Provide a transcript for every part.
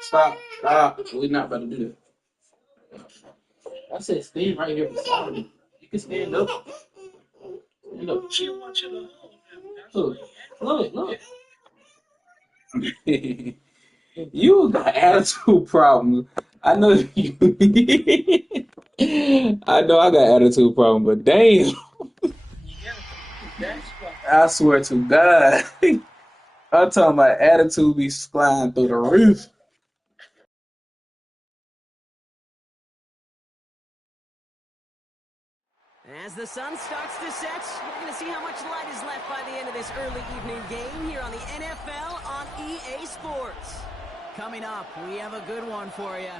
Stop. We're not about to do that. I said stand right here beside me. You can stand up. Stand up. Look. You got attitude problems. I know you. I know I got attitude problems, but damn, I swear to God, I'm talking about attitude be flying through the roof. As the sun starts to set, we're going to see how much light is left by the end of this early evening game here on the NFL on EA Sports. Coming up, we have a good one for you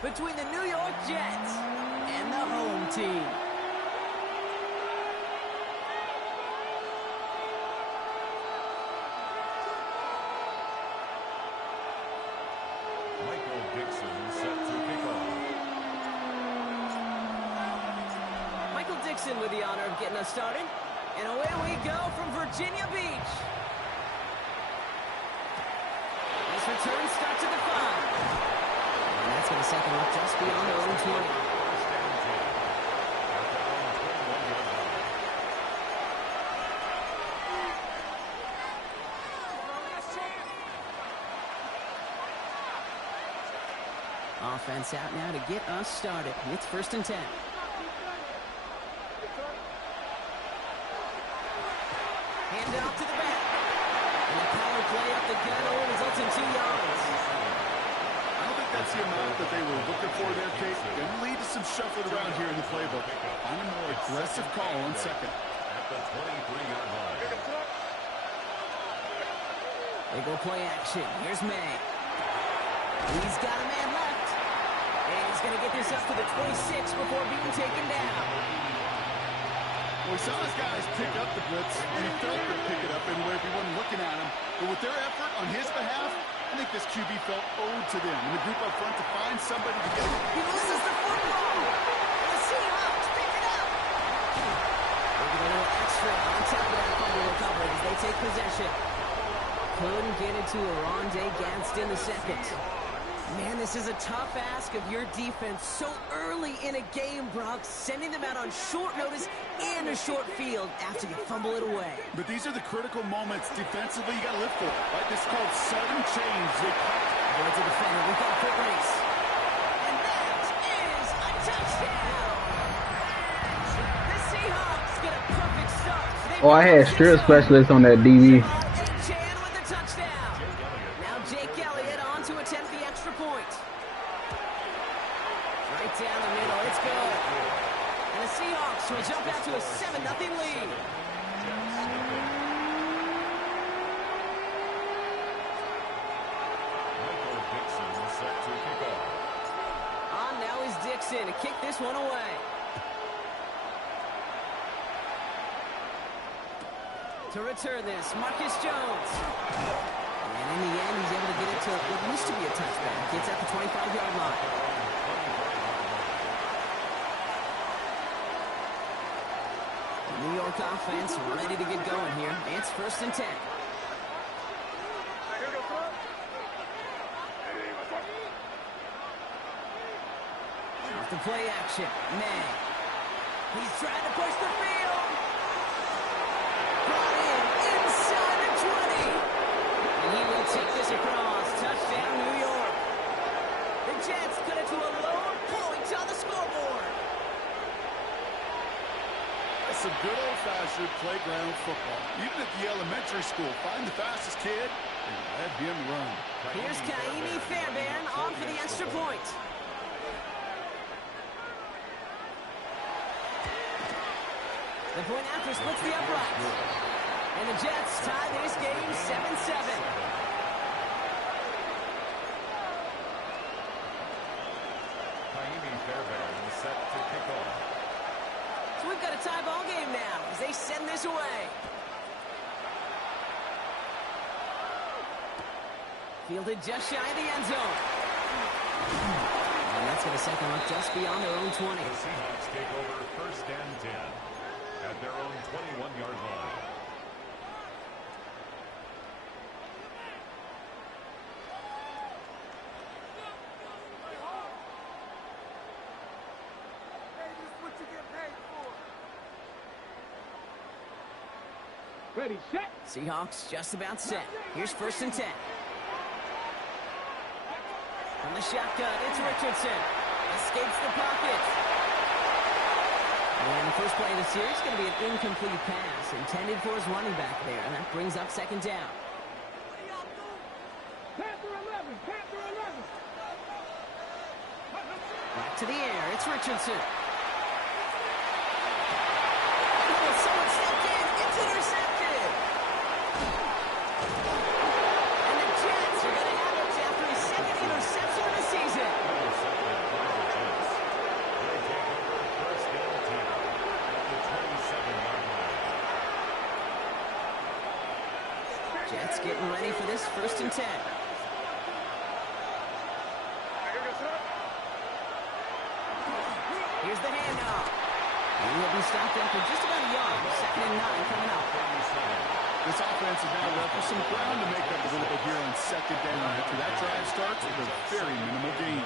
between the New York Jets and the home team. Michael Dixon set to kick off. Michael Dixon with the honor of getting us started. And away we go from Virginia Beach. This return starts at the 5. And that's going to set them up just beyond their own 20. Offense out now to get us started. It's 1st and 10. Hand off to the back. And the power play up the gut results in 2 yards. I don't think that's the amount that they were looking for there, Kate. Going to lead to some shuffling around here in the playbook. Find a more aggressive call on 2nd. At the 23-yard line. They go play action. Here's May. He's got a man left. And he's going to get this up to the 26 before being taken down. Well, we saw his guys pick up the blitz, and he felt to pick it up anyway if he wasn't looking at him. But with their effort on his behalf, I think this QB felt owed to them. And the group up front to find somebody to get it. He loses the football. The Seahawks pick it up. They get a little extra on top of that fumble recovery as they take possession. Couldn't get it to Arondé Gadsden the second. Man, this is a tough ask of your defense so early in a game, Brock, sending them out on short notice and a short field after you fumble it away. But these are the critical moments defensively you got to live for. Right? This is called sudden change. They Towards the defender, we've got a foot race. And that is a touchdown! The Seahawks get a perfect start. Oh, I had strip specialist on that DB. Down the middle, it's good. And the Seahawks will jump out to a 7-0 lead. Michael Dixon set to kick off. On now is Dixon to kick this one away. To return this, Marcus Jones. And in the end, he's able to get it to what used to be a touchback. Gets at the 25-yard line. New York offense ready to get going here. It's 1st and 10. Off the play action. May. He's trying to push the field. Brought in inside the 20. And he will take this across. Touchdown, New York. The Jets cut it to a lone point on the scoreboard. some good old-fashioned playground football. Even at the elementary school, find the fastest kid and let him run. Here's Kaimi Fairbairn on for the extra point. The point after splits the uprights. And the Jets tie this game 7-7. Kaimi Fairbairn is set to kick off. So we've got a tie ball game now as they send this away. Fielded just shy of the end zone. And that's going to set them up just beyond their own 20. The Seahawks take over 1st and 10 at their own 21-yard line. Ready, set. Seahawks just about set. Here's 1st and 10. From the shotgun, it's Richardson. Escapes the pocket. And the first play of the series is going to be an incomplete pass intended for his running back there. And that brings up 2nd down. Panther 11, Panther 11. Back to the air, it's Richardson. Oh, someone stepped in, it's intercepted. And the Jets are going to have it after his 2nd interception of the season. Jets getting ready for this 1st and 10. Here's the handoff. And he'll be stopped after just about a yard. 2nd and 9 coming up. This offense is now left with some ground to make up a little bit here on 2nd down. After that drive starts with a very minimal gain.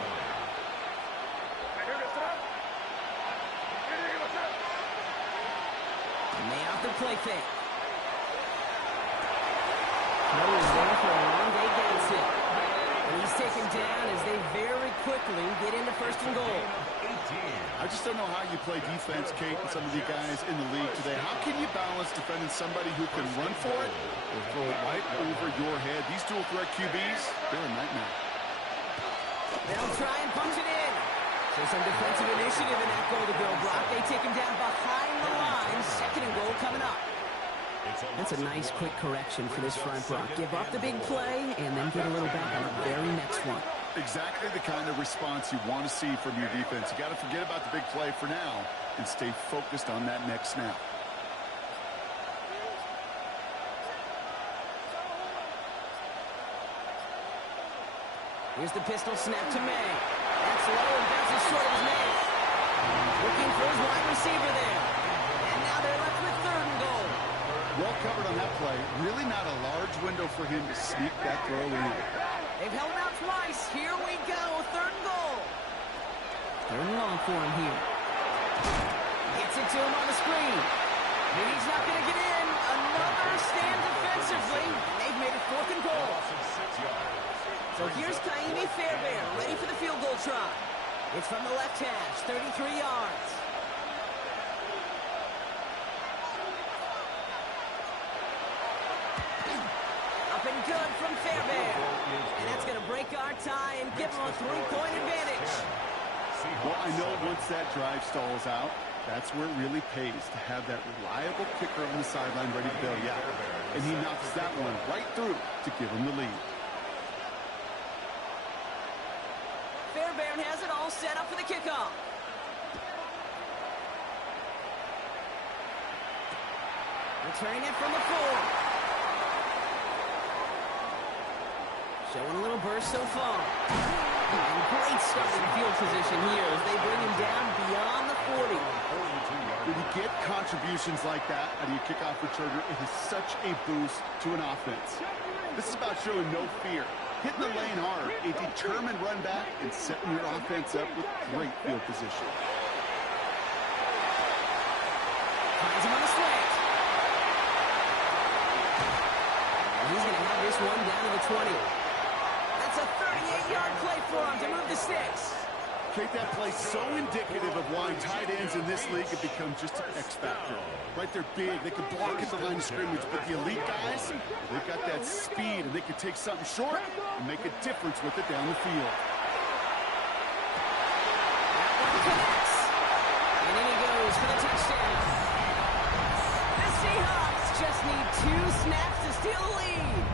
And they off the play fake. Noah's there for a long day Gadsden. And he's taken down as they very quickly get into 1st and goal. I just don't know how you play defense, Kate, and some of the guys in the league today. How can you balance defending somebody who can run for it or throw it right over your head? These dual threat QBs, they're a nightmare. They'll try and punch it in. So some defensive initiative in that goal to go, Brock. They take him down behind the line. 2nd and goal coming up. That's a nice quick correction for this front, Brock. Give up the big play and then get a little back on the very next one. Exactly the kind of response you want to see from your defense. You got to forget about the big play for now and stay focused on that next snap. Here's the pistol snap to May. That's low and bounces short of his man. Looking for his wide receiver there. And now they're left with 3rd and goal. Well covered on that play. Really not a large window for him to sneak that throw in. They've held him out twice. Here we go. 3rd and goal. 3rd and long for him here. Gets it to him on the screen. And he's not going to get in. Another stand defensively. And they've made it 4th and goal. So here's Kaimi Fairbairn, ready for the field goal try. It's from the left hash, 33 yards. Up and good from Fairbairn. And that's going to break our tie and give them a 3-point advantage. Well, I know once that drive stalls out, that's where it really pays to have that reliable kicker on the sideline ready to bail you out. And he knocks that one right through to give him the lead. Fairbairn has it all set up for the kickoff. Returning it from the 4. Showing a little burst so far. And great starting field position here as they bring him down beyond the 40. When you get contributions like that out of your kickoff returner, it is such a boost to an offense. This is about showing no fear. Hitting the lane hard, a determined run back, and setting your offense up with great field position. Finds him on the slant. And he's going to have this one down to the 20. That's a 38-yard play for him to move the sticks. Kate, that play so indicative of why tight ends in this league have become just an X factor. Right, they're big, they can block at the line of scrimmage, but the elite guys, they've got that speed, and they can take something short and make a difference with it down the field. That one connects. And in he goes for the touchdown. The Seahawks just need 2 snaps to steal the lead.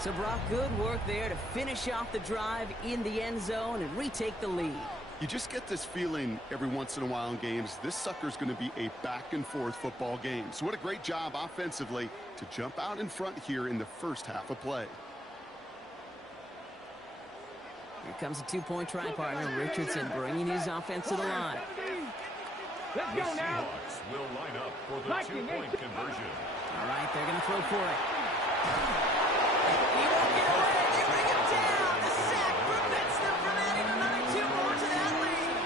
So Brock, good work there to finish off the drive in the end zone and retake the lead. You just get this feeling every once in a while in games, this sucker's going to be a back-and-forth football game. So what a great job offensively to jump out in front here in the first half of play. Here comes a 2-point try partner, Richardson, bringing his offense to the line. Let's go now. Seahawks will line up for the 2-point conversion. All right, they're going to throw for it. He won't get away. They bring him down. The sack prevents them from adding another 2 more to that lead.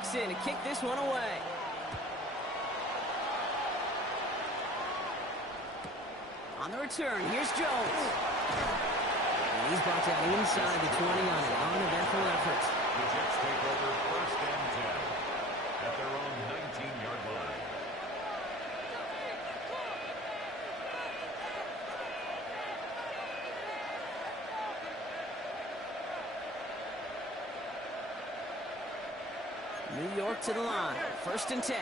Mixon to kick this one away. On the return, here's Jones. And he's brought down inside the 20 on an uneventful effort. The Jets take over first and 10 at their own 19-yard line. New York to the line. First and 10.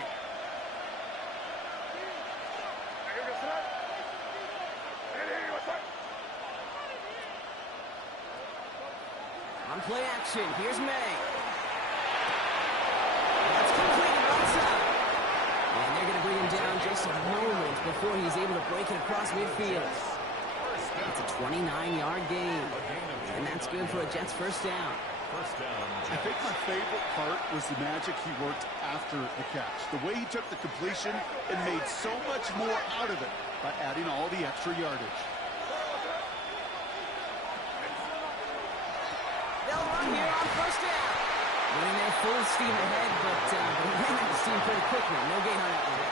On play action, here's May. That's completed right side. And they're going to bring him down just a moment before he's able to break it across midfield. It's a 29-yard gain. And that's good for a Jets first down. First down. I think my favorite part was the magic he worked after the catch. The way he took the completion and made so much more out of it by adding all the extra yardage. They'll run here on first down. Running there full steam ahead, but he ran out of steam pretty quickly. No gain on that one.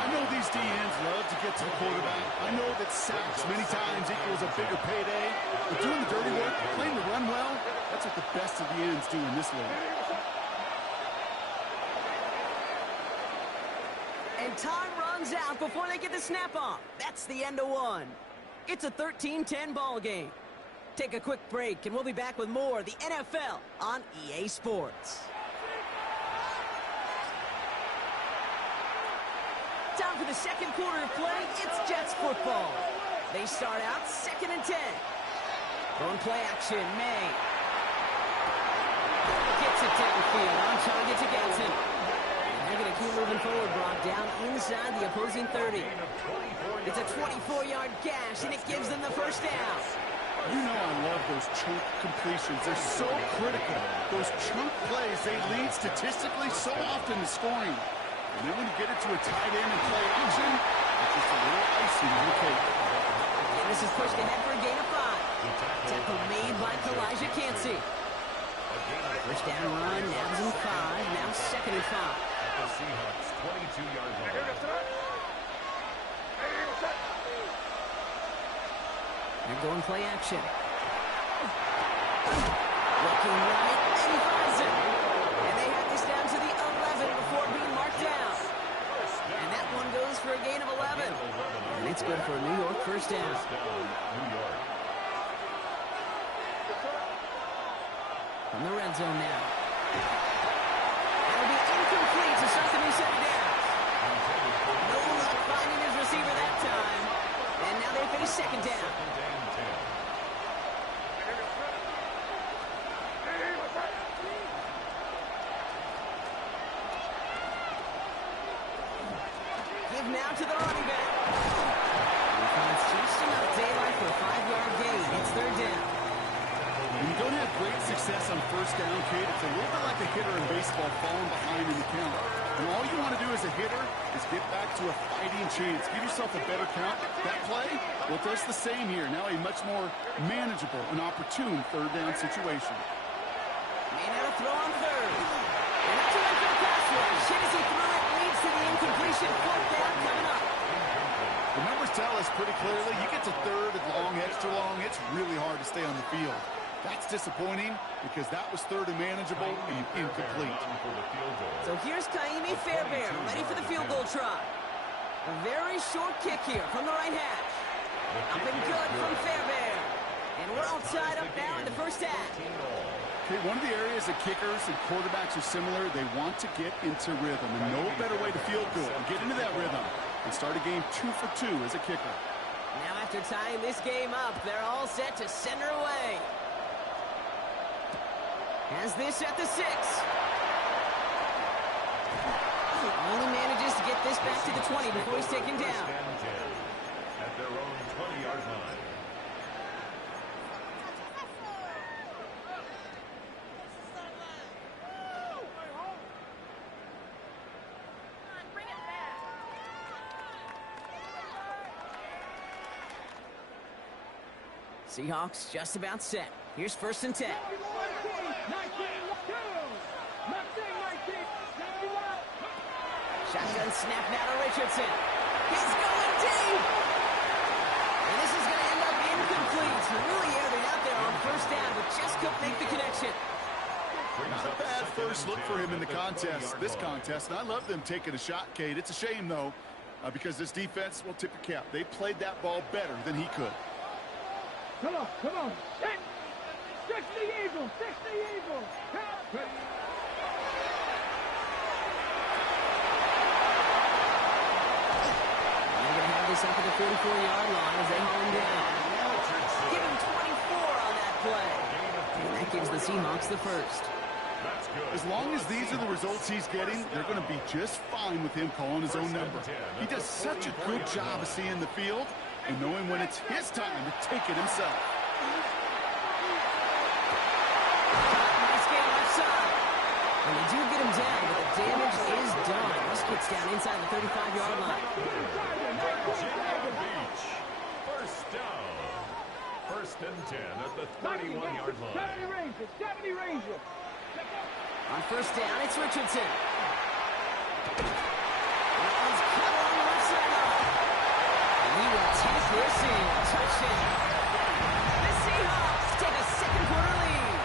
I know these DNs love to get to the quarterback. I know that sacks many times equals a bigger payday. But doing the dirty work, playing to run well, that's what the best of the ends do in this league. And time runs out before they get the snap off. That's the end of one. It's a 13-10 ball game. Take a quick break, and we'll be back with more of the NFL on EA Sports. Time for the second quarter of play. It's Jets football. They start out second and 10. Going play action, May. Gets it downfield, on target to Gadsden. And they're going to keep moving forward, brought down inside the opposing 30. It's a 24-yard gash, and it gives them the first down. You know I love those chunk completions. They're so critical. Those chunk plays, they lead statistically so often to scoring. And then when you get it to a tight end and play action, it's just a little icing on the cake. And this is pushed ahead for a gain of 5. Tackle made by Kalijah Cansey. First down run, nabs him 5, now second and 5. At the Seahawks 22-yard line. They're going play action. Looking right, and he finds it. And they have this down to the 11 before being marked down. And that one goes for a gain of 11. And it's good for a New York first down. New York. From the red zone now. That'll be incomplete to start the new set of downs. No luck finding his receiver that time. And now they face second down. Give now to the running back. He finds just enough daylight for a 5-yard gain. It's third down. When you don't have great success on first down, Kate, it's a little bit like a hitter in baseball falling behind in the count. And all you want to do as a hitter is get back to a fighting chance. Give yourself a better count. That play, well, it does the same here. Now a much more manageable and opportune third down situation. May not have throw on third. And that's a good pass rush. Hit as he threw it, leads to the incompletion. Fourth down coming up. The numbers tell us pretty clearly, you get to third and long, extra long, it's really hard to stay on the field. That's disappointing because that was third and manageable and incomplete. So here's Kaimi Fairbairn, ready for the field goal try. A very short kick here from the right hash. Up and good from Fairbairn. And we're all tied up now in the first half. Okay, one of the areas that kickers and quarterbacks are similar, they want to get into rhythm. And no better way to feel good and get into that rhythm and start a game 2 for 2 as a kicker. Now after tying this game up, they're all set to send her away. Has this at the 6. Only manages to get this back to the 20 before he's taken down. At their own 20-yard line. Seahawks just about set. Here's first and 10. Shotgun snap now to Richardson. He's going deep. And this is going to end up incomplete. He really aired it out there on first down, but just couldn't make the connection. Not a bad first look for him in the this contest. And I love them taking a shot, Kate. It's a shame, though, because this defense will tip your cap. They played that ball better than he could. Come on, come on. Stretch the eagle, stretch the eagle. They're going to have this up at the 44-yard line as they haul him down. Give him 24 on that play. And that gives the Seahawks the first. As long as these are the results he's getting, they're going to be just fine with him calling his own number. He does such a good job of seeing the field and knowing when it's his time to take it himself. Nice game left side. And they do get him down, but the damage is done. This gets down inside the 35-yard line. First down. First and 10 at the 31-yard line. 70 Ranger, 70 Ranger. On first down, it's Richardson. That one's cut on the left sideline. And he will take this in. Touchdown. The Seahawks take a second-quarter lead.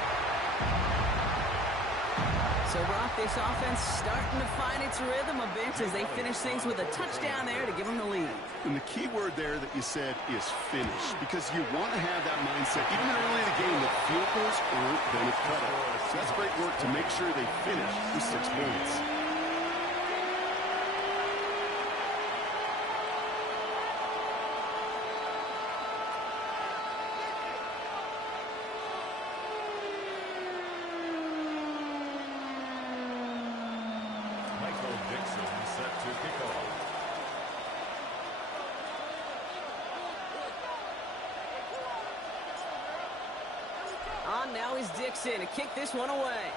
So, Brock, this offense starting to find its rhythm a bit as they finish things with a touchdown there to give them the lead. And the key word there that you said is finish, because you want to have that mindset. Even early in the game, the field goals aren't going to cut it. So that's great work to make sure they finish with 6 points. Michael Dixon set to kick off. On now is Dixon to kick this one away.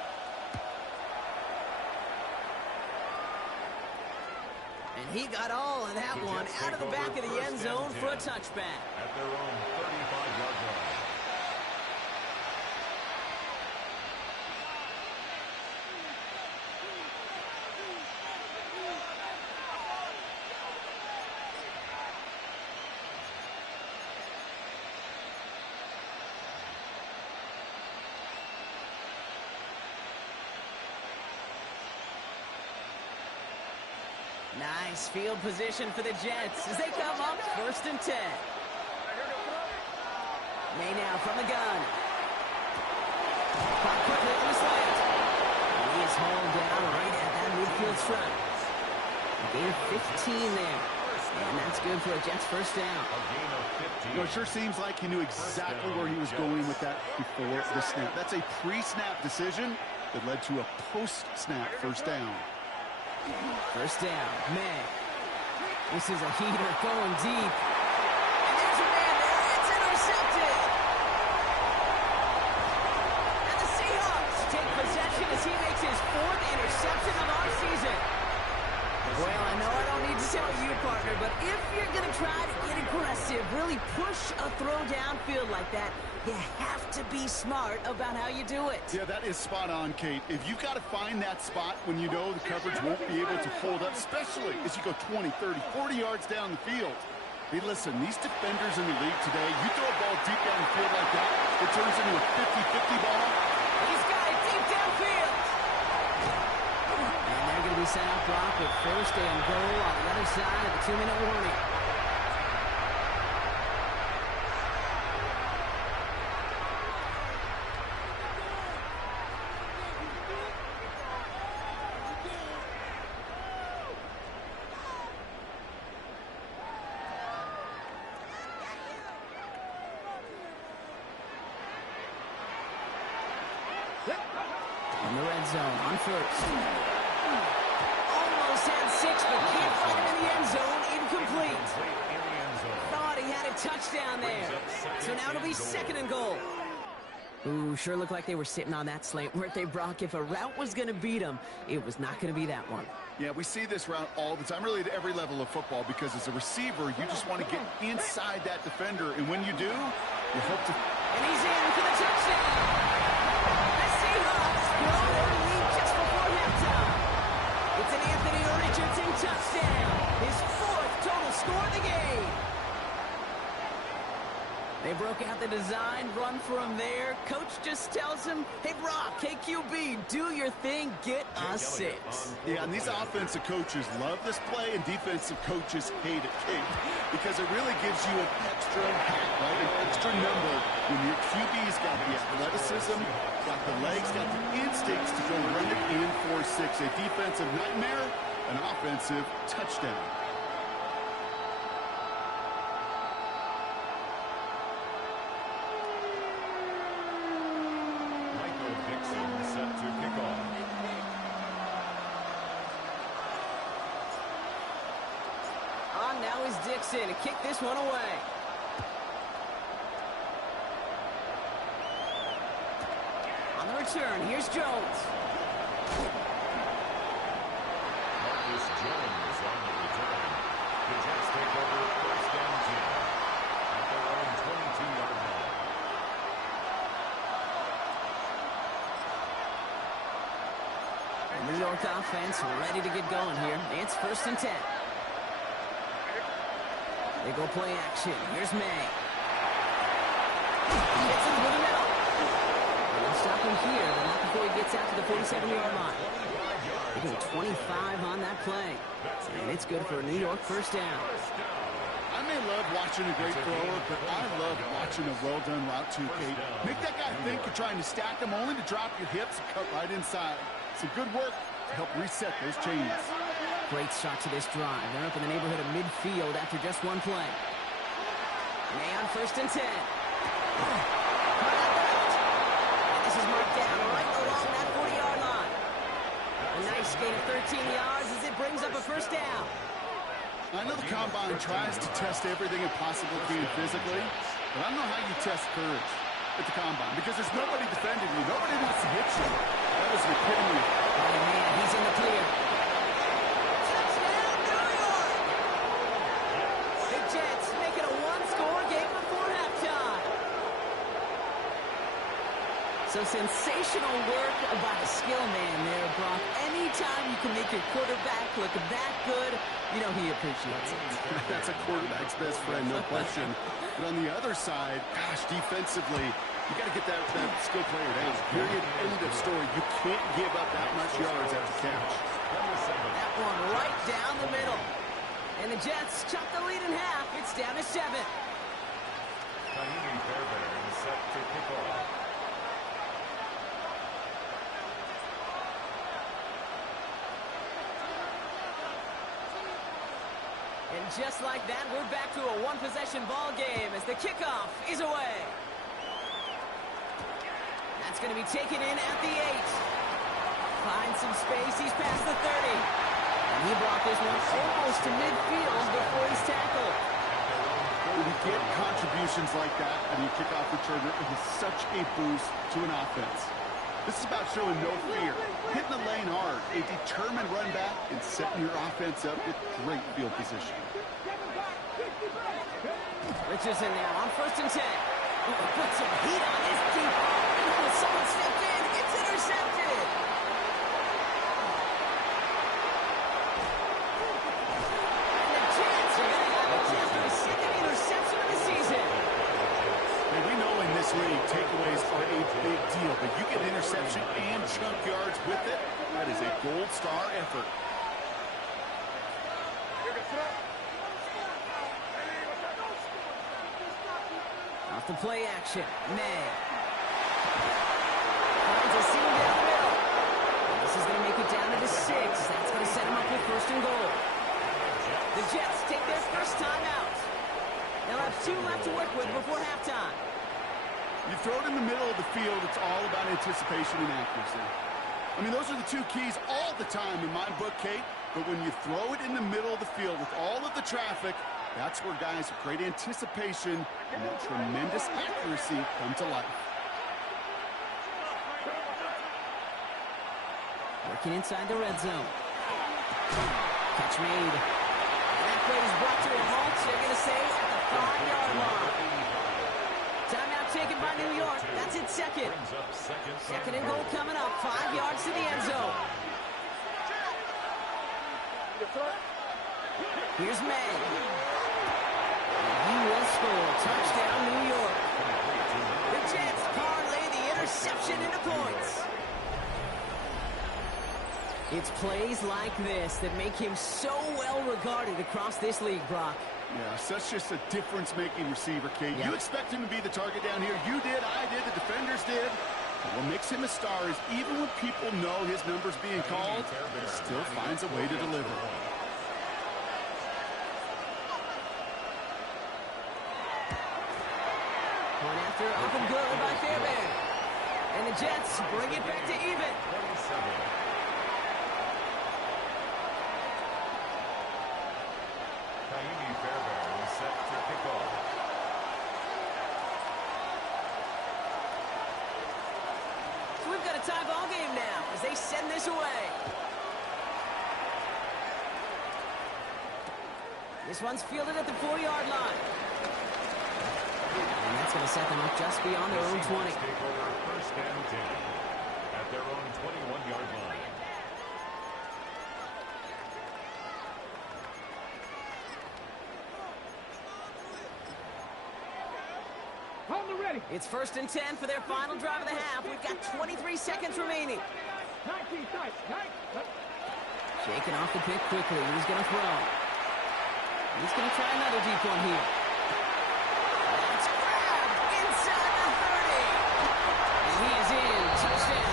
And he got all of that one out of the back of the end zone for a touchback. At their own 35-yard line. Nice field position for the Jets as they come up first and 10. May now from the gun. Caught quickly on the slant. And he is hauled down right at that midfield stripe. A gain of 15 there. And that's good for a Jets first down. A gain of 15. You know, it sure seems like he knew exactly where he was going with that before the snap. That's a pre-snap decision that led to a post-snap first down. First down, May. This is a heater going deep. And there's a man there. It's intercepted. And the Seahawks take possession as he makes his 4th interception of our season. Well, I know I don't need to tell you, partner, but if you're going to try to get aggressive, really push a throw downfield like that, you have to be smart about how you do it. Yeah, that is spot on, Kate. If you've got to find that spot when you know the coverage won't be able to hold up, especially as you go 20, 30, 40 yards down the field. Hey, listen, these defenders in the league today, you throw a ball deep down the field like that, it turns into a 50-50 ball. He's got it deep downfield. And they're going to be set up block with first and goal on the other side of the 2-minute warning. In the red zone on first. Almost had 6, but can't find him in the end zone. Incomplete. Thought he had a touchdown there. So now it'll be 2nd and goal. Ooh, sure looked like they were sitting on that slant, weren't they, Brock? If a route was going to beat them, it was not going to be that one. Yeah, we see this route all the time, really at every level of football, because as a receiver, you just want to get inside that defender, and when you do, you hope to... And he's in for the touchdown. The Seahawks grow their lead just before halftime. It's an Anthony Richardson touchdown. His 4th total score of the game. They broke out the design run for him there. Coach just tells him, hey, Brock, KQB, do your thing, get a 6. Yeah, and these offensive coaches love this play, and defensive coaches hate it, Kate, because it really gives you an extra hat, right? An extra number when your QB's got the athleticism, got the legs, got the instincts to go run it in for 6. A defensive nightmare, an offensive touchdown. Now is Dixon to kick this one away. On the return, here's Jones. Marcus Jones on the return. The Jets take over 1st and 10 at their own 22-yard line. The New York offense ready to get going here. It's 1st and 10. They go play action. Here's May. Gets him through the middle. They'll stop him here, but not before he gets out to the 47-yard line. They go 25 on that play. And it's good for a New York 1st down. I may love watching a great thrower, but I love watching a well-done route too, Kate. Make that guy think you're trying to stack him only to drop your hips and cut right inside. Some good work to help reset those chains. Great start to this drive. They're up in the neighborhood of midfield after just one play. May on 1st and 10. And this is marked down right along that 40-yard line. A nice gain of 13 yards as it brings up a 1st down. I know the Combine tries to test everything it possibly can physically, but I don't know how you test courage at the Combine because there's nobody defending you. Nobody wants to hit you. That is an epitome. Oh, man, he's in the clear. So sensational work by a skill man there, Brock. Anytime you can make your quarterback look that good, you know he appreciates it. That's a quarterback's best friend, no question. But on the other side, gosh, defensively, you got to get that skill player down. Period, end of story. You can't give up that much yards after catch. That one right down the middle. And the Jets chop the lead in half. It's down to 7. Tahini Fairbairn is set to kick off. And just like that, we're back to a one-possession ball game as the kickoff is away. That's going to be taken in at the 8. Finds some space. He's past the 30. And he brought this one almost to midfield before he's tackled. When you get contributions like that and you kick off returner, it is such a boost to an offense. This is about showing no fear, hitting the lane hard, a determined run back, and setting your offense up with great field position. Richardson now on 1st and 10. Put some heat on this deep. Someone stepped in. It's intercepted. And the Jets are going to have a chance for the 2nd interception of the season. And we know in this league, takeaways are a big deal, but you get interception and chunk yards with it, that is a gold star effort. Off the play action, May. Finds a seam down the middle. This is going to make it down to the 6. That's going to set him up with 1st and goal. The Jets take their first time out. They'll have 2 left to work with before halftime. You throw it in the middle of the field, it's all about anticipation and accuracy. I mean, those are the 2 keys all the time in my book, Kate. But when you throw it in the middle of the field with all of the traffic, that's where guys with great anticipation and that tremendous accuracy come to life. Working inside the red zone. Catch made. And that play is brought to a halt. They're going to say at the 5-yard line. Timeout taken by New York. That's its 2nd. 2nd and goal coming up. 5 yards to the end zone. Here's May. And he will score. Touchdown, New York. The Jets parlay the interception into points. It's plays like this that make him so well regarded across this league, Brock. Yeah, such just a difference-making receiver, Kate. Yeah. You expect him to be the target down here. You did, I did, the defenders did. But what makes him a star is even when people know his number's being called, he still finds a way to deliver. Point after, up and good by Fairbairn. And the Jets bring it back to even. Fairbairn set to kick off. So we've got a tie ball game now as they send this away. This one's fielded at the 4-yard line. And that's going to set them up just beyond their own 20. Take over first and 10 at their own 21-yard line. It's first and 10 for their final drive of the half. We've got 23 seconds remaining. 19, Shaking off the pick quickly. He's going to throw. He's going to try another deep one here. It's grabbed inside the 30. And he is in. Touchdown.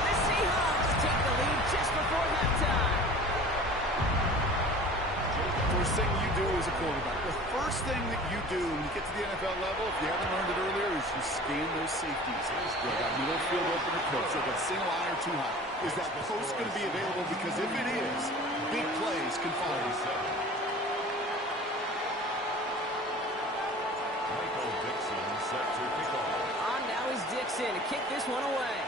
The Seahawks take the lead just before halftime. First thing you do as a quarterback, the first thing that you do when you get to the NFL level, if you haven't learned it earlier, is you scan those safeties. They got middle field open or close. They got single eye or too high. Is that post going to be available? Because if it is, big plays can follow. Michael Dixon set to kick off. On now is Dixon to kick this one away.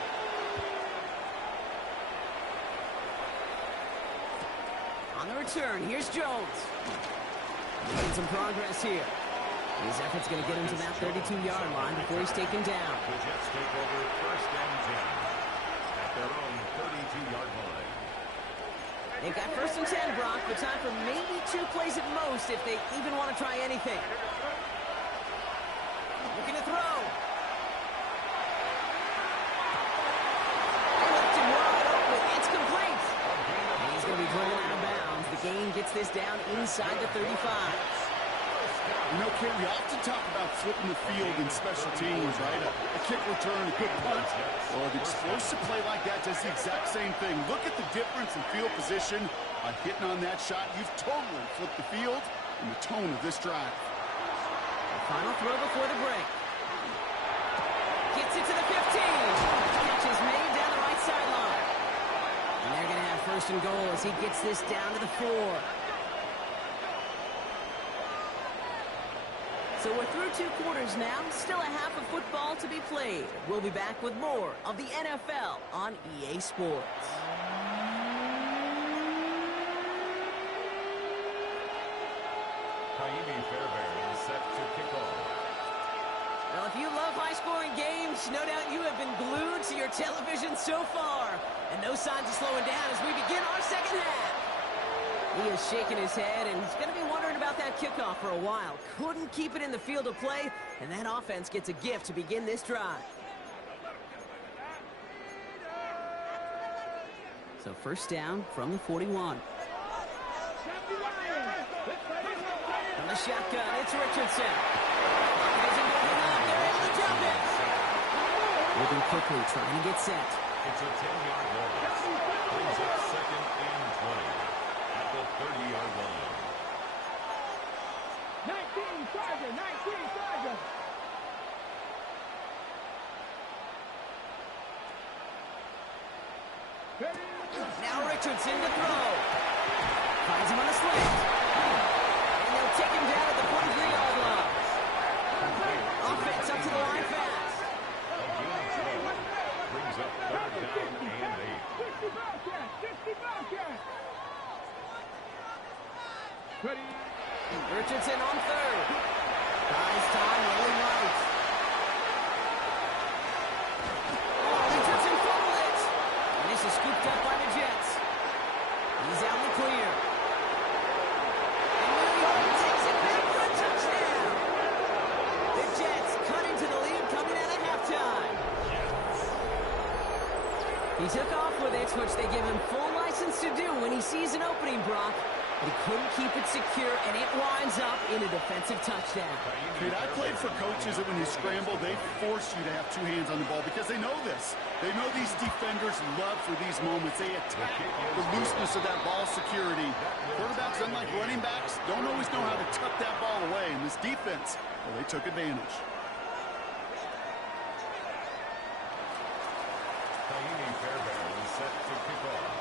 On the return, here's Jones. Making some progress here. His effort's going to get him to that 32-yard line before he's taken down. The Jets take over first and 10 at their own 32-yard line. They've got first and 10, Brock, but time for maybe 2 plays at most if they even want to try anything. Looking to throw. They left him wide open. It's complete. And he's going to be driven out of bounds. The gain gets this down inside the 35. You know, Kate, we often talk about flipping the field in special teams, right? A kick return, a good punt. Well, an explosive play like that does the exact same thing. Look at the difference in field position. By hitting on that shot, you've totally flipped the field and the tone of this drive. The final throw before the break. Gets it to the 15. Catch is made down the right sideline. And they're going to have first and goal as he gets this down to the 4. So we're through 2 quarters now. Still a half of football to be played. We'll be back with more of the NFL on EA Sports. Fairbairn set to kick off. Well, if you love high-scoring games, no doubt you have been glued to your television so far. And no signs of slowing down as we begin our second half. He is shaking his head, and he's going to be wondering about that kickoff for a while. Couldn't keep it in the field of play, and that offense gets a gift to begin this drive. So first down from the 41. From the shotgun, it's Richardson. They're able to jump it. Moving quickly, trying to get set. It's a 10-yard loss. Brings up second and 20 at the 30-yard line. 19 Charger, 19 Charger. Now Richardson to throw. Finds him on the slant. And they'll take him down at the 43-yard line. Offense up to the line fast. Brings up third down and 8. 60 Bobcats, 60 Bobcats. Ready. Richardson on third. Buys time, rolling right. Oh, Richardson fumbled it. And this is scooped up by the Jets. He's out in the clear. He took off with it, which they give him full license to do when he sees an opening, Brock. But he couldn't keep it secure, and it winds up in a defensive touchdown. Dude, I played for coaches that when you scramble, they force you to have two hands on the ball because they know this. They know these defenders love for these moments. They attack the looseness of that ball security. Quarterbacks, unlike running backs, don't always know how to tuck that ball away. And this defense, well, they took advantage. Set to kick off.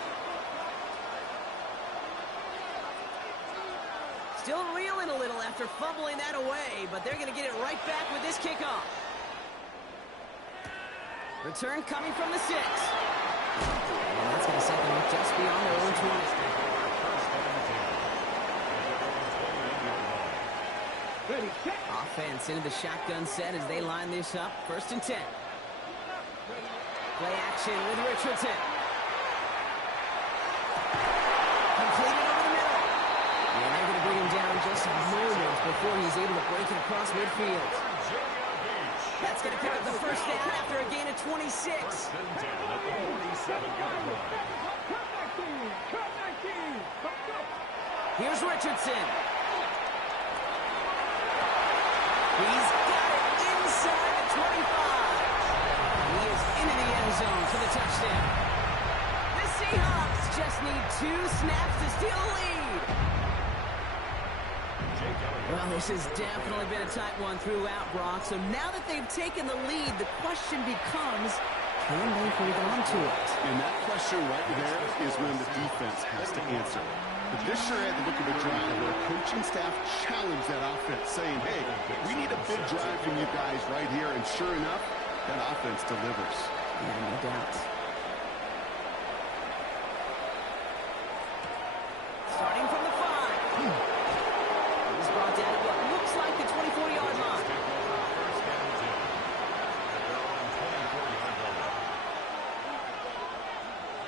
Still reeling a little after fumbling that away, but they're going to get it right back with this kickoff. Return coming from the 6. And that's going to set them up just beyond their own 20. Ready, set. Offense into the shotgun set as they line this up. 1st and 10. Play action with Richardson. Completed over the middle. And they're going to bring him down just moments before he's able to break it across midfield. That's going to pick up the 1st down after a gain of 26. Here's Richardson. He's got it inside the 25. He is into the end zone for the touchdown. The Seahawks just need 2 snaps to steal a lead. Well, this has definitely been a tight one throughout, Brock. So now that they've taken the lead, the question becomes, can they hold on to it? And that question right there is when the defense has to answer. But this sure had the look of a drive where a coaching staff challenged that offense, saying, hey, we need a big drive from you guys right here. And sure enough, that offense delivers. Yeah, no doubt. Starting from the 5. He's brought down at what looks like the 24-yard line.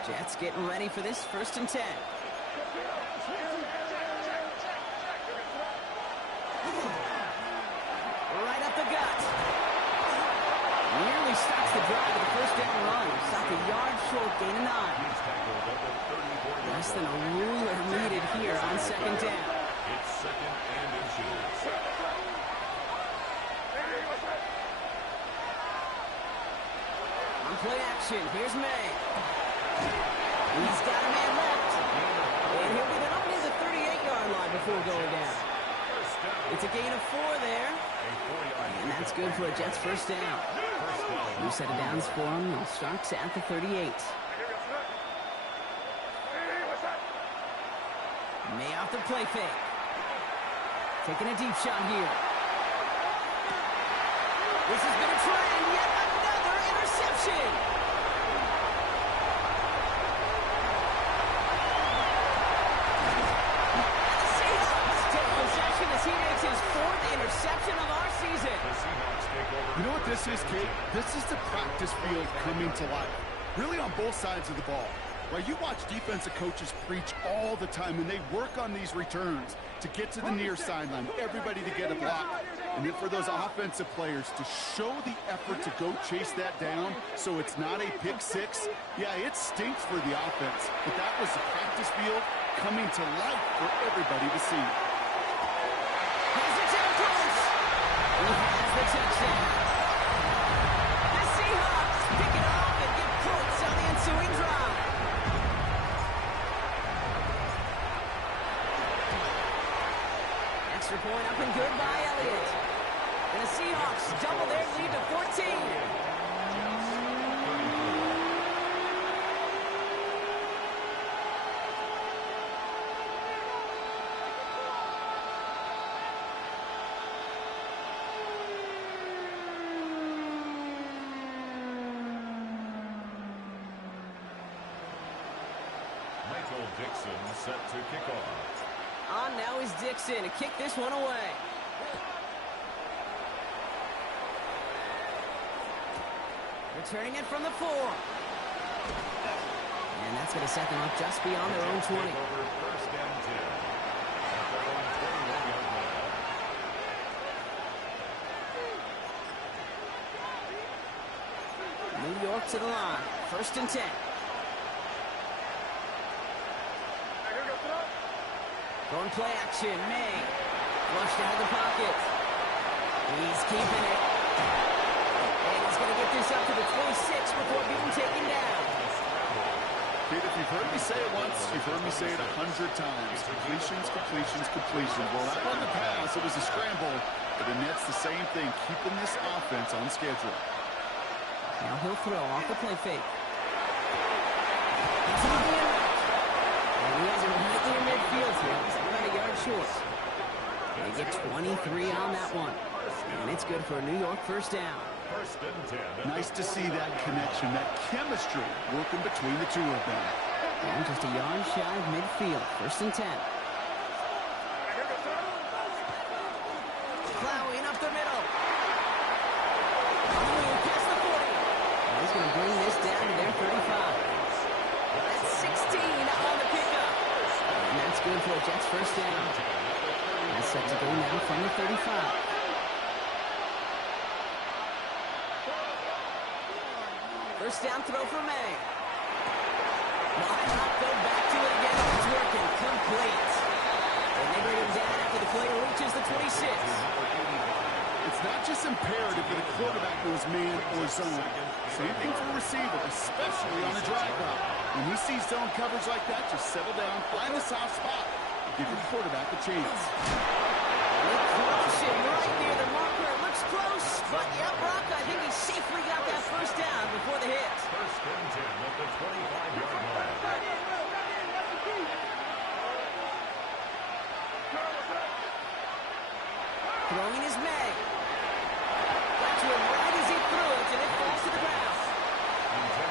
Jets getting ready for this 1st and 10. Right up the gut. Nearly stops the drive with the 1st down run. Stopped a yard short, gain of 9. Less than a ruler needed here on 2nd down. It's 2nd and inches. On play action, here's May. He's got a man left. And he'll get it up near the 38-yard line before going down. It's a gain of 4 there. And that's good for a Jets 1st down. New set of downs for him. It starts at the 38. May off the play fake. Taking a deep shot here. This has been a trend. Yet another interception. And the Seahawks take possession as he makes his 4th interception of our season. You know what this is, Kate? This is the practice field coming to life. Really on both sides of the ball. Right, you watch defensive coaches preach all the time, and they work on these returns to get to the near sideline, everybody to get a block. And then for those offensive players to show the effort to go chase that down so it's not a pick 6, yeah, it stinks for the offense. But that was the practice field coming to life for everybody to see. Here's the tail close. He has the touchdown. The Seahawks pick it off and get points on the ensuing drive. Extra point up and good by Elliott. And the Seahawks double their lead to 14. Michael Dixon set to kick off. On now is Dixon to kick this one away. Returning it from the 4. And that's going to set them up just beyond their own 20. Over 1st and 10. At their own 21-yard line. New York to the line. 1st and 10. Going play action. May. Flushed out of the pocket. He's keeping it. And he's going to get this up to the 26 before being taken down. Kid, if you've heard me say it once, you've heard me say it 100 times. Completions, completions, completions. Well, that on the pass, it was a scramble, but the Nets the same thing, keeping this offense on schedule. Now he'll throw off the play fake. And he has it right near midfield here. He's about a yard short. They get 23 on that one. And it's good for a New York first down. First and 10. Nice to see that connection, that chemistry working between the two of them. And just a yard shy of midfield. First and 10. Plowing up the middle. On the move, past the 40. And he's going to bring this down to their 35. That's 16 on the pickup. And that's good for a Jets first down. That's set to go now from the 35. First down throw for May. Line up, go back to it again. It's working. Complete. And they bring him down after the play reaches the 26. It's not just imperative that a quarterback goes man or zone. Same thing for a receiver, especially on a drag route. When you see zone coverage like that, just settle down, find the soft spot, and give your quarterback a chance. Caution right near the marker. It looks close, but yeah, Brock, I think he safely got that first down before the hit. First and 10 at the 25-yard line. Throwing is May. Got to him right as he threw it, and it falls to the ground.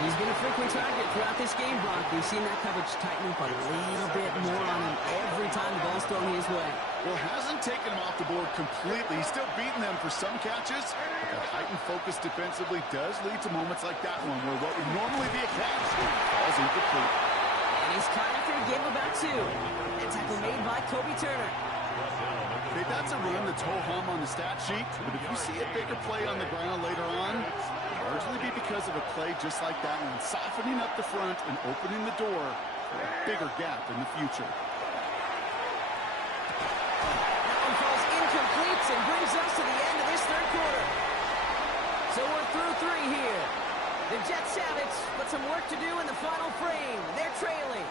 He's been a frequent target throughout this game, Brock. We've seen that coverage tighten up a little bit more on him every time the ball's thrown his way. Well, hasn't taken him off the board completely. He's still beating them for some catches, but that heightened focus defensively does lead to moments like that one, where what would normally be a catch falls incomplete. And he's caught after a game of about 2. That tackle made by Kobe Turner. Okay, that's a run that's ho-hum on the stat sheet, but if you see a bigger play on the ground later on, it'll largely be because of a play just like that one, softening up the front and opening the door for a bigger gap in the future. That one falls incomplete and brings us to the end of this third quarter. So we're through 3 here. The Jets have it, but some work to do in the final frame. They're trailing.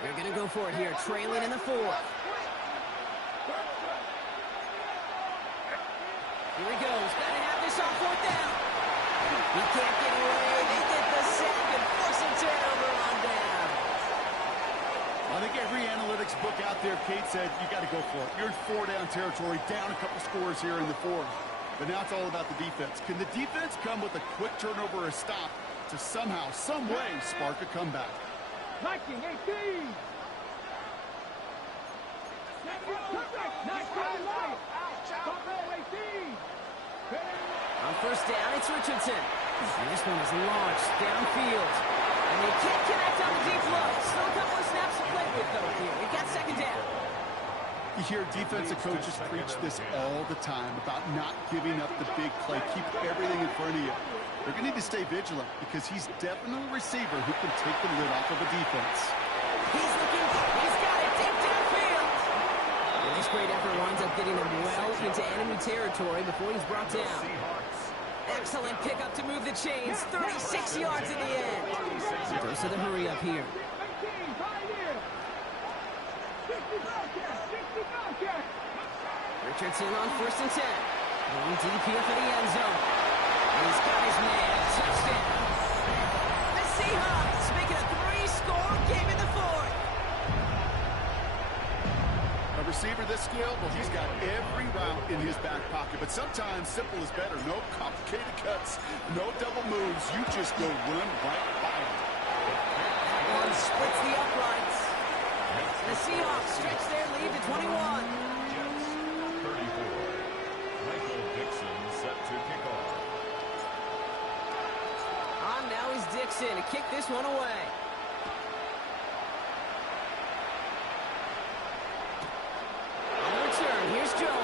They're going to go for it here, trailing in the 4th. Here he goes. Got to have this on 4th down. He can't get away. They get the sack and force a turnover on down. I think every analytics book out there, Kate said, you got to go for it. You're in 4-down territory, down a couple scores here in the 4th. But now it's all about the defense. Can the defense come with a quick turnover or a stop to somehow, some way, spark a comeback? 19, 18. On first down, it's Richardson. And this one is launched downfield. And they can't connect on the deep look. Still a couple of snaps to play with, though, here. We've got second down. You hear defensive coaches preach this all the time about not giving up the big play. Keep everything in front of you. They're going to need to stay vigilant because he's definitely a receiver who can take the lid off of a defense. He's looking. He's got it deep downfield. And this great effort winds up getting him well into enemy territory before he's brought down. Excellent pickup to move the chains. 36 yards in the end. Goes to the hurry up here. Richardson on first and 10. Going deep here for the end zone. He's got his man. Touchdown. The Seahawks making a 3-score game in the 4th. A receiver this skilled, well, he's got every route in his back pocket. But sometimes simple is better. No complicated cuts, no double moves. You just go run right by him. That one splits the uprights. And the Seahawks stretch their lead to 21. Jets, 34. Michael Dixon set to kick off. On now is Dixon to kick this one away. On the return, here's Jones.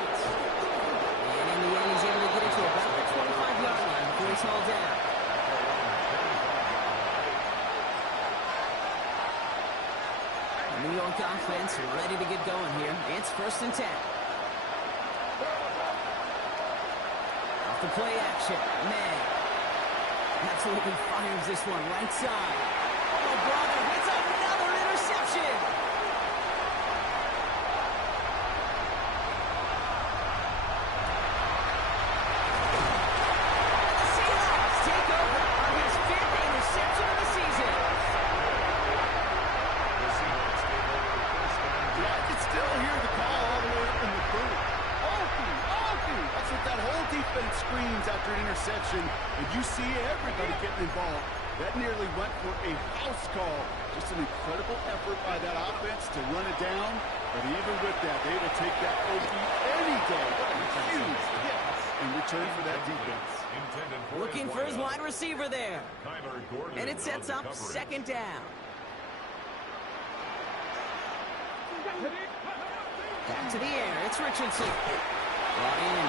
New-look offense ready to get going here. It's 1st and 10. Off the play action. May absolutely fires this one right side. Oh, brother, hits another interception. The Seahawks take over on his 5th interception of the season. The Seahawks take over first down. Yeah, I can still hear the call all the way up in the booth. That's what that whole defense screams after an interception. And you see everybody getting involved. That nearly went for a house call. Just an incredible effort by that offense to run it down. But even with that, they will take that OP any day. What a huge hit in return for that defense. Intended for Looking for his wide receiver there. Kyler Gordon And it sets on up the coverage. 2nd down. Back to the air. It's Richardson. Brought in.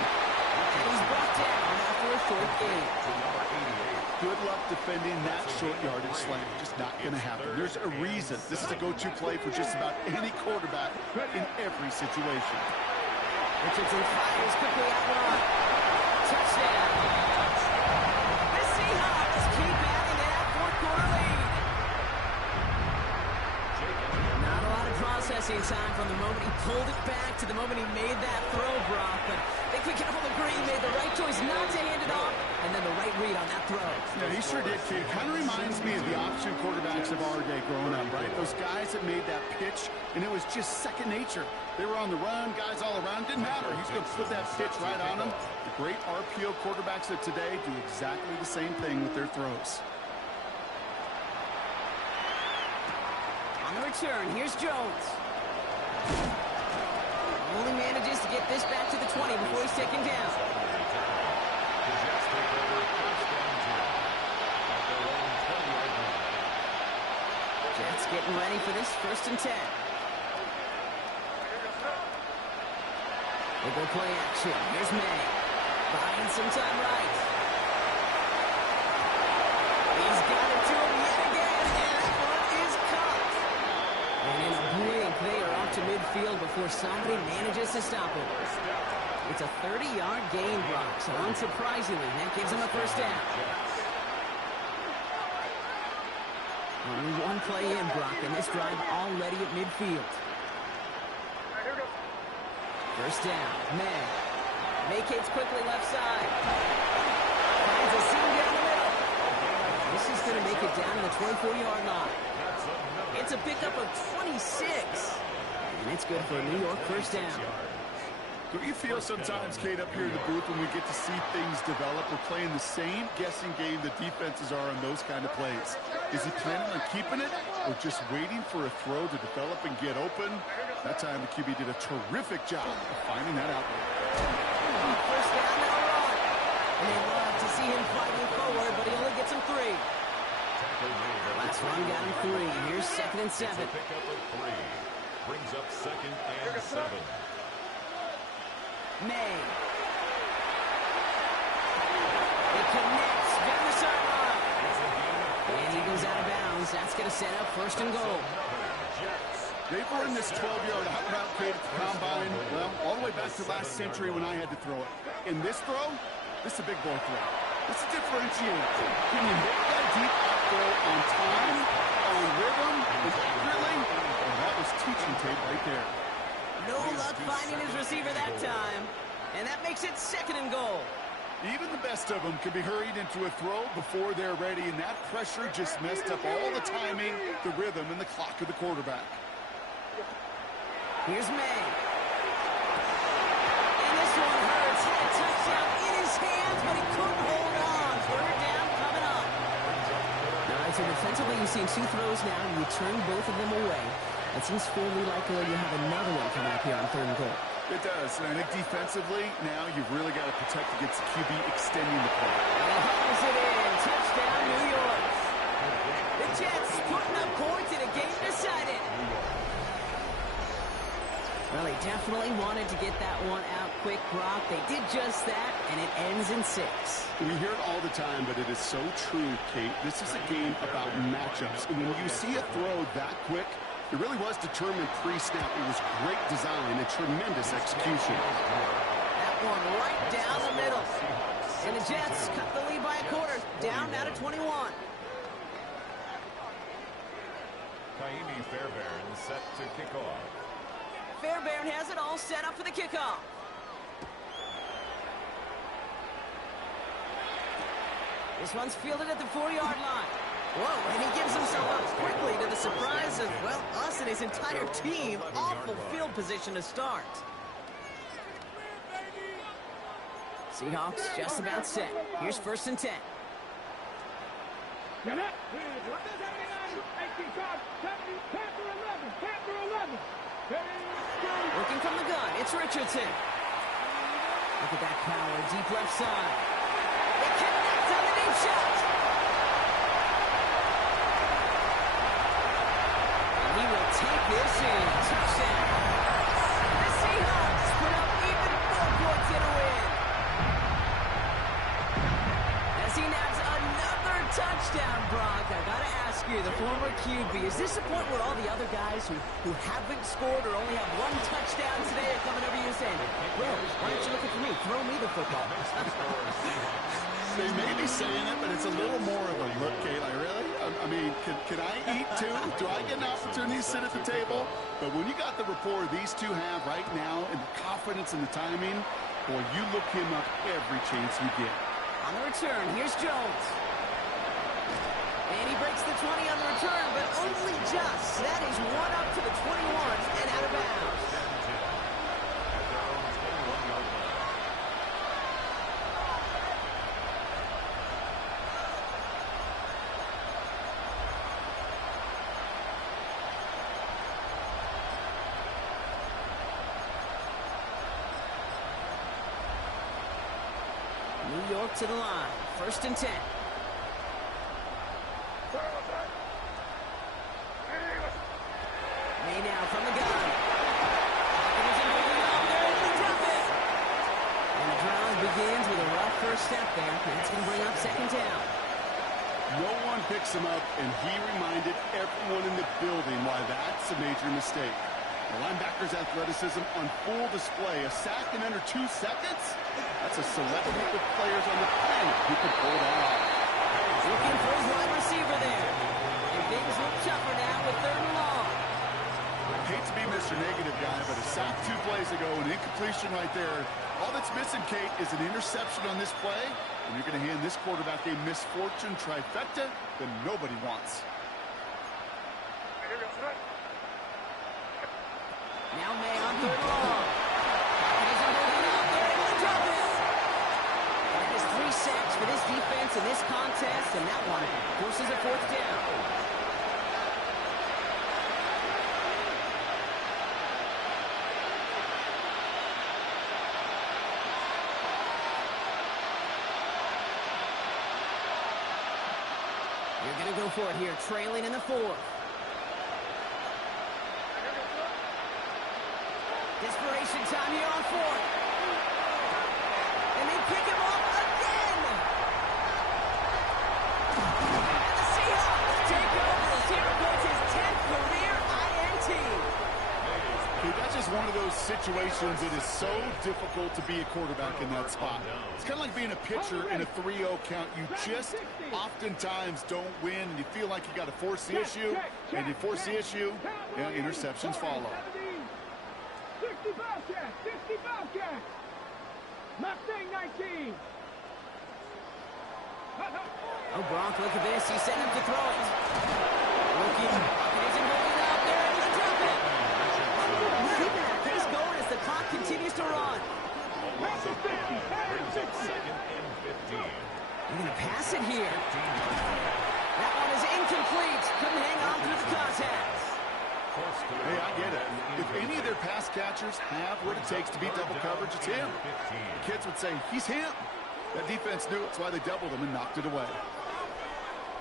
And he's brought down after a short gain. To number 88. Good luck defending that short yardage slant. Just not going to happen. There's a reason. This is a go-to play for just about any quarterback in every situation. Richardson fires quickly out wide. Touchdown. The Seahawks keep adding to that 4th-quarter lead. Not a lot of processing time from the moment he pulled it back to the moment he made that throw, Brock. But I think we can all agree he made the right choice not to hand it off, and then the right read on that throw. Yeah, he sure did, kid. Kind of reminds me of the option quarterbacks of our day growing up, right? Those guys that made that pitch, and it was just second nature. They were on the run, guys all around. Didn't matter. He's going to put that pitch right on them. The great RPO quarterbacks of today do exactly the same thing with their throws. On the return, here's Jones. Only manages to get this back to the 20 before he's taken down. The Jets take over first down 10 at their own 20-yard line. Jets getting ready for this 1st and 10. They go play action. Here's May. Buying some time right. He's got it to him yet again, and that one is caught. And in a blink, they are off to midfield before somebody manages to stop him. It's a 30-yard gain, Brock, so unsurprisingly, that gives him a 1st down. Only one play in, Brock, and this drive already at midfield. 1st down, May. Vacates quickly left side. Finds a seam down the middle. This is going to make it down to the 24-yard line. It's a pickup of 26. And it's good for a New York 1st down. Don't you feel sometimes, Kate, up here in the booth when we get to see things develop? We're playing the same guessing game the defenses are on those kind of plays. Is he planning on keeping it or just waiting for a throw to develop and get open? That time the QB did a terrific job of finding that out. 1st down, now run. And they love to see him fighting forward, but he only gets him 3. Last run got him 3. Here's 2nd and 7. Pickup of 3 brings up 2nd and 7. May. It connects down the sideline. And he goes out of bounds. That's going to set up 1st and goal. They've run this 12-yard out route created at the combine, well, all the way back to last century when I had to throw it. In this throw, this is a big boy throw. This is differentiated. Can you make that deep out throw on time, on rhythm, and accurately? Well, that was teaching tape right there. No luck finding his receiver that time. And that makes it 2nd and goal. Even the best of them can be hurried into a throw before they're ready, and that pressure just messed up all the timing, the rhythm, and the clock of the quarterback. Here's May. And this one hurts. Had a touchdown in his hands, but he couldn't hold on. 3rd down coming up. All right, so defensively, you've seen 2 throws now, and you turn both of them away. It seems fairly likely you have another one coming up here on 3rd and goal. It does, and I think defensively, now you've really got to protect against the QB extending the play. And he hauls it in. Touchdown, New York. The Jets putting up points in a game decided. Well, they definitely wanted to get that one out quick, Brock. They did just that, and it ends in 6. We hear it all the time, but it is so true, Kate. This is a game about matchups. And when you see a throw that quick, It really was determined pre-snap. It was great design and tremendous execution. That one right down the middle. And the Jets cut the lead by a quarter. Down now to 21. Kaimi Fairbairn set to kick off. Fairbairn has it all set up for the kickoff. This one's fielded at the 4-yard line. Whoa, and he gives himself up quickly to the surprise of, well, us and his entire team. Awful field position to start. Seahawks just about set. Here's 1st and 10. Get it. 11. Looking from the gun, it's Richardson. Look at that power, deep left side. They connect on the deep shot. And he will take this in. Touchdown. The Seahawks put up even more points in a win. As he naps another touchdown, Brock. I gotta ask you, the former QB, is this a point where all the other guys who haven't scored or only have one touchdown today are coming over you and saying, well, why aren't you looking for me? Throw me the football. They may be saying it, but it's a little more of a look, Kayla, really? I mean, can I eat too? Do I get an opportunity to sit at the table? But when you got the rapport these two have right now and the confidence and the timing, boy, you look him up every chance you get. On the return, here's Jones. And he breaks the 20 on the return, but only just. That is one up to the 21 and out of bounds. New York to the line. 1st and 10. May now from the gun. And the drive begins with a rough first step there. That's going to bring up 2nd down. No one picks him up, and he reminded everyone in the building why that's a major mistake. The linebacker's athleticism on full display. A sack in under 2 seconds? That's a select group of players on the planet who can pull that off. Looking for his wide receiver there. And things look tougher now with 3rd and long. I hate to be Mr. Negative guy, but a sack 2 plays ago, an incompletion right there. All that's missing, Kate, is an interception on this play, and you're going to hand this quarterback a misfortune trifecta that nobody wants. Now May on 3rd and long. He's moving out there able to drop it. And that is 3 sacks for this defense in this contest, and that one forces a 4th down. You're going to go for it here, trailing in the 4th. Desperation time here on 4th. And they pick him off again. And the Seahawks take over as he records his 10th career INT. Okay, that's just one of those situations that is so difficult to be a quarterback in that spot. It's kind of like being a pitcher in a 3-0 count. You just oftentimes don't win, and you feel like you got to force the issue, and you force the issue, and interceptions follow. 60 Bobcats! 60 Bobcats! Mustang 19! Oh, Gronk, look at this. He's setting up to throw it. Looking. Is it moving out there? Able to drop it. Keeping that pace going as the clock continues to run. They're going to pass it here. That one is incomplete. Couldn't hang on through the contact. Hey, I get it. If any of their pass catchers have what it takes to beat double coverage, it's him. The kids would say, he's him. That defense knew it. That's why they doubled him and knocked it away.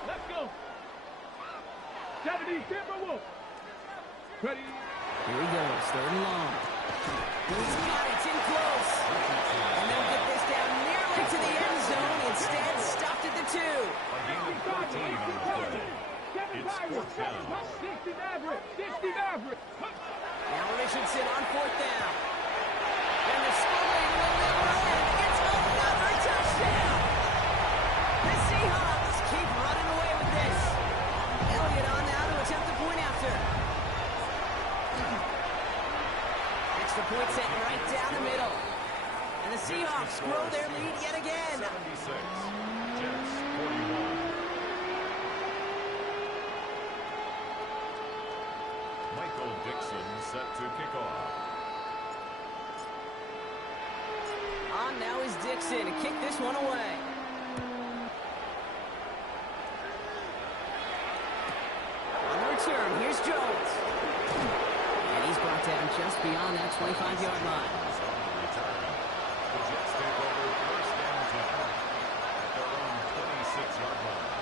Let's go! 70 Timberwolves! Ready? Here he goes, 3rd and long. He's got it, it's in close. And they'll get this down nearly to the end zone. Instead, stopped at the 2. A gain of 14 on the play. It's 4th down. 60 Maverick! 60 Maverick. Now Richardson on 4th down. And the scoring will never end. It's another touchdown. The Seahawks keep running away with this. Elliott on now to attempt the point after. Extra point set right down the middle. And the Seahawks grow their lead yet again. 76. Jets 41. Michael Dixon set to kick off. On now is Dixon to kick this one away. On the return, here's Jones. And he's brought down just beyond that 25-yard line. On the return. The Jets take over first and 10 at their own 26-yard line.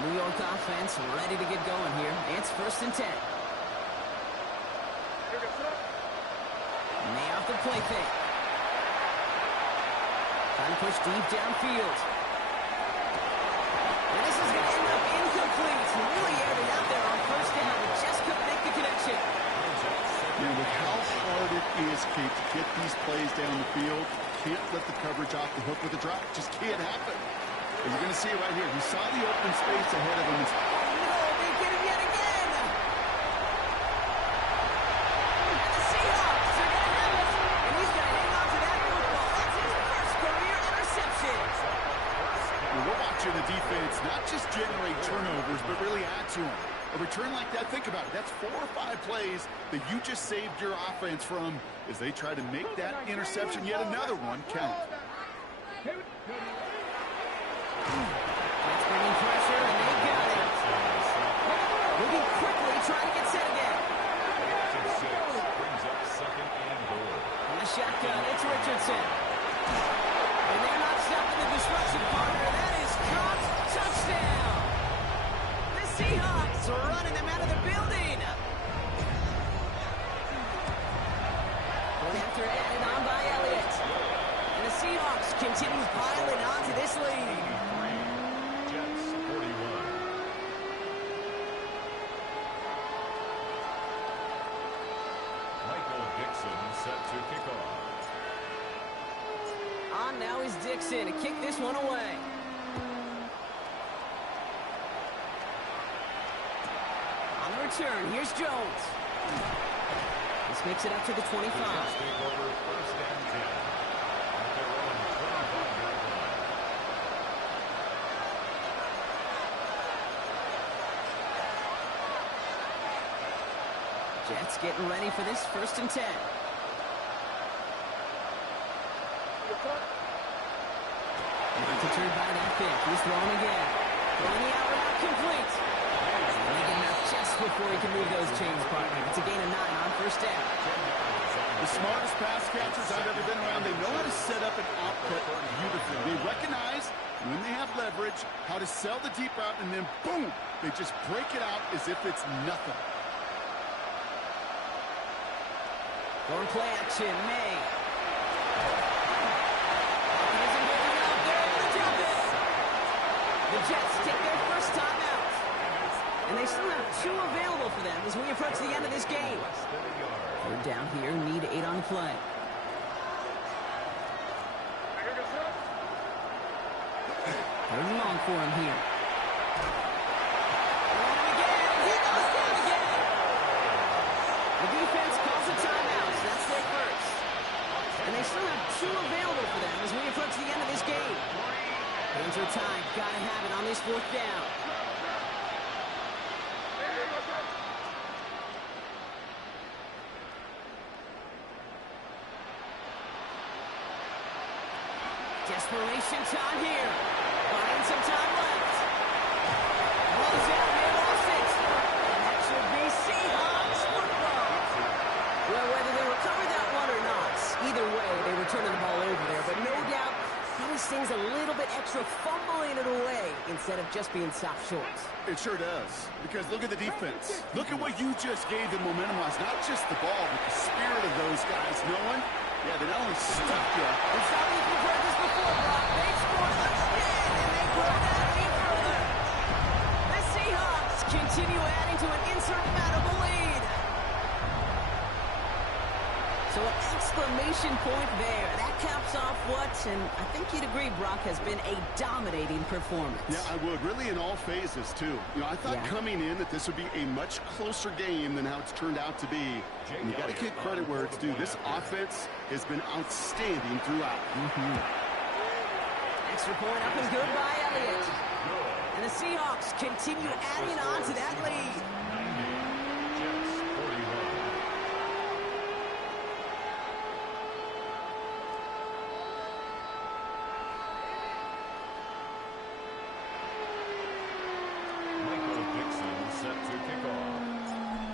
New York offense ready to get going here. It's first and 10. And they off the play fake. Trying to push deep downfield. And this is going to end up incomplete. Really aired it out there on first down, but just couldn't make the connection. And with how hard it is, Kate, to get these plays down the field, can't let the coverage off the hook with a drop. Just can't happen. And you're going to see it right here. He saw the open space ahead of him. Oh, no, they get him yet again. And the Seahawks are going to have it. And he's going to hang on to that football. That's his first career interception. And we're watching the defense not just generate turnovers, but really add to them. A return like that, think about it. That's 4 or 5 plays that you just saved your offense from as they try to make that interception, yet another one, count. That's bringing pressure, and they got it. Moving quickly, trying to get set again. 6 brings up second and goal. On the shotgun, it's Richardson. And they're not stopping the disruption, partner. That is caught. Touchdown. The Seahawks are running them out of the building. Going after it, added on by Elliott. And the Seahawks continue piling on to this lead. Jets 41. Michael Dixon set to kick off. On now is Dixon to kick this one away. On the return, here's Jones. This makes it up to the 25. Jets take over first and 10 at their own 25-yard line. Jets getting ready for this first and 10. Not deterred by that pick. He's throwing again. Throwing the out route complete. Making enough just before he can move those chains, partner. It's a gain of 9 on first down. The smartest pass catchers I've ever been around, they know how to set up an output beautifully. They recognize when they have leverage, how to sell the deep route, and then boom, they just break it out as if it's nothing. Going play action, May. The Jets take their first time out. And they still have 2 available for them as we approach the end of this game. Third down here, need 8 on the play. Third and long for him here. And again, he goes down again. The defense calls a timeout, so that's their first. And they still have 2 available for them as we approach the end of this game. Hands are tied, gotta have it on this 4th down. Desperation time here. Buying some time left. Runs out, they lost it. And that should be Seahawks football. Well, whether they recover that one or not, either way, they were turning the ball over there. But no doubt, probably stings a little bit extra fumbling it away instead of just being stopped short. It sure does, because look at the defense. Look at what you just gave them momentum-wise. Not just the ball, but the spirit of those guys. Knowing, yeah, they not only stuck you. It's not that you've heard this before, Brock. They scored again, and they grow that lead further. The Seahawks continue adding to an exclamation point there. That caps off what, and I think you'd agree, Brock, has been a dominating performance. Yeah, I would. Really in all phases, too. You know, I thought coming in that this would be a much closer game than how it's turned out to be. And you got to give credit where it's due. This offense has been outstanding throughout. Extra point up and good by Elliott. And the Seahawks continue adding on to that lead.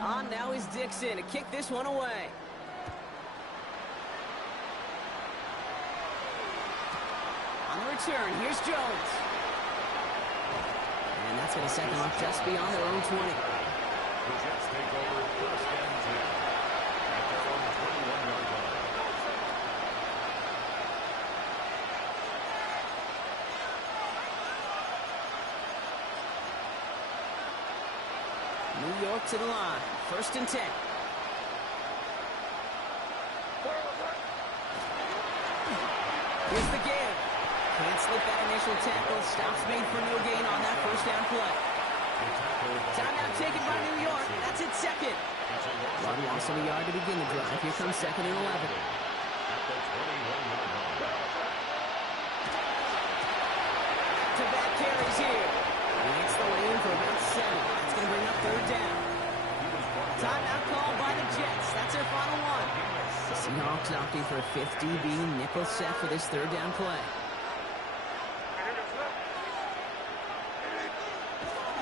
On now is Dixon to kick this one away. On the return, here's Jones. And that's going to set them up just beyond their own 20. The Jets take over first and 10 at their own 21-yard line. New York to the line. First and 10. Here's the game. Can't slip that initial tackle. Stops made for no gain on that first down play. Timeout taken by New York. That's its second. One loss of a yard to begin the drive. Here comes second and 11. To back carries here. Gets the lane for about 7. That's going to bring up third down. Timeout called by the Jets. That's their final one. The Seahawks opting for a 5th DB nickel set for this third down play.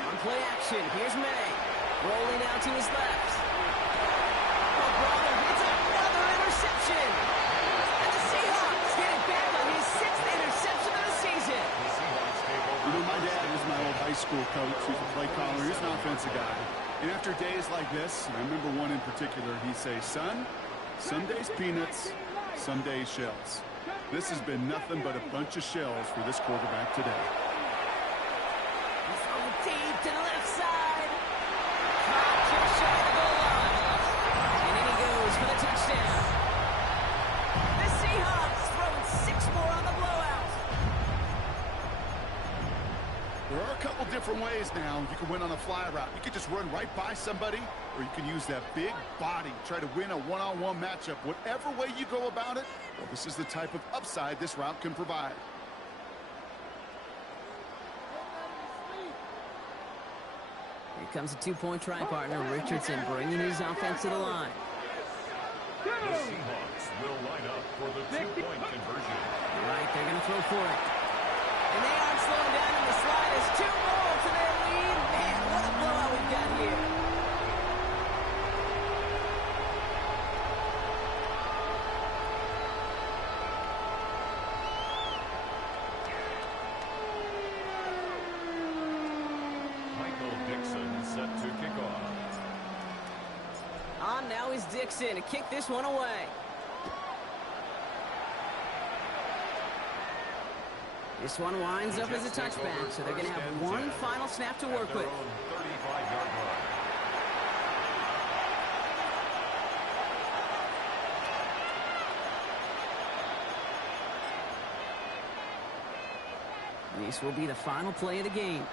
On play action, here's May. Rolling out to his left. Oh, brother, it's another interception. And the Seahawks get it back on his 6th interception of the season. You know, my dad was my old high school coach. He's a play caller. He's an offensive guy. And after days like this, and I remember one in particular, he'd say, son, some days peanuts, some days shells. This has been nothing but a bunch of shells for this quarterback today. He's on deep to the left side. Caught just shy of the goal line. And in he goes for the touchdown. The Seahawks throwing 6 more on the blowout. There are a couple different ways now you can win on a fly route. You can just run right by somebody, or you can use that big body, try to win a one-on-one matchup. Whatever way you go about it, well, this is the type of upside this route can provide. Here comes a 2-point try partner, Richardson, bringing his offense to the line. The Seahawks will line up for the 2-point conversion. Right, they're going to throw for it. And they aren't slowing down in the slightest. 2 more to their lead. Man, what a blowout we've got here. Michael Dixon set to kick off. On now is Dixon to kick this one away. This one winds up as a touchback, so they're going to have one final snap to work with. 35-yard line. This will be the final play of the game.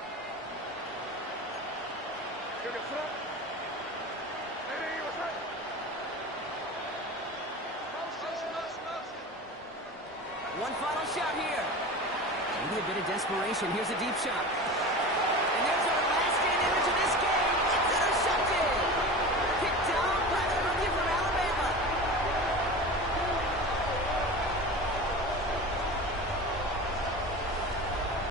One final shot here. Maybe a bit of desperation. Here's a deep shot.